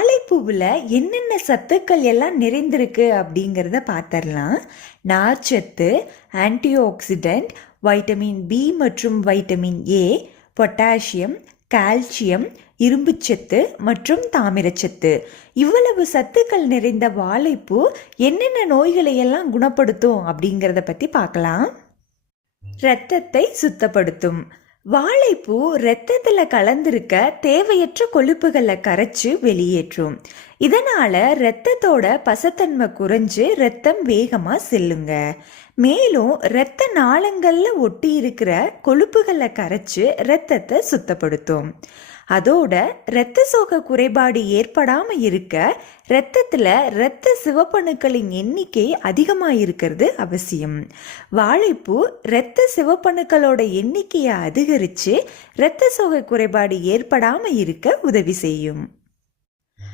வாழைப்பூவில் என்னென்ன சத்துக்கள் எல்லாம் நிறைந்திருக்கு அப்படிங்கிறத பார்த்துடலாம். நார்ச்சத்து, ஆன்டிஆக்சிடென்ட், வைட்டமின் பி மற்றும் வைட்டமின் ஏ, பொட்டாசியம், கால்சியம், இரும்புச்சத்து மற்றும் தாமிரச்சத்து. இவ்வளவு சத்துக்கள் நிறைந்த வாழைப்பூ என்னென்ன நோய்களை எல்லாம் குணப்படுத்தும் அப்படிங்கிறத பற்றி பார்க்கலாம். இரத்தத்தை சுத்தப்படுத்தும். வாழைப்பூ இரத்தத்தில் கலந்திருக்க தேவையற்ற கொழுப்புகளை கரைச்சு வெளியேற்றும். இதனால இரத்தத்தோட பசத்தன்மை குறைஞ்சு இரத்தம் வேகமா செல்லுங்க. மேலும் இரத்த நாளங்கள்ல ஒட்டி இருக்கிற கொழுப்புகளை கரைச்சு இரத்தத்தை சுத்தப்படுத்தும். அதோட இரத்த சோகை குறைபாடு ஏற்படாம இருக்க இரத்தத்துல இரத்த சிவப்பணுக்களின் எண்ணிக்கை அதிகமாக இருக்கிறது அவசியம். வாழைப்பூ இரத்த சிவப்பணுக்களோட எண்ணிக்கையை அதிகரித்து இரத்த சோகை குறைபாடு ஏற்படாம இருக்க உதவி செய்யும்.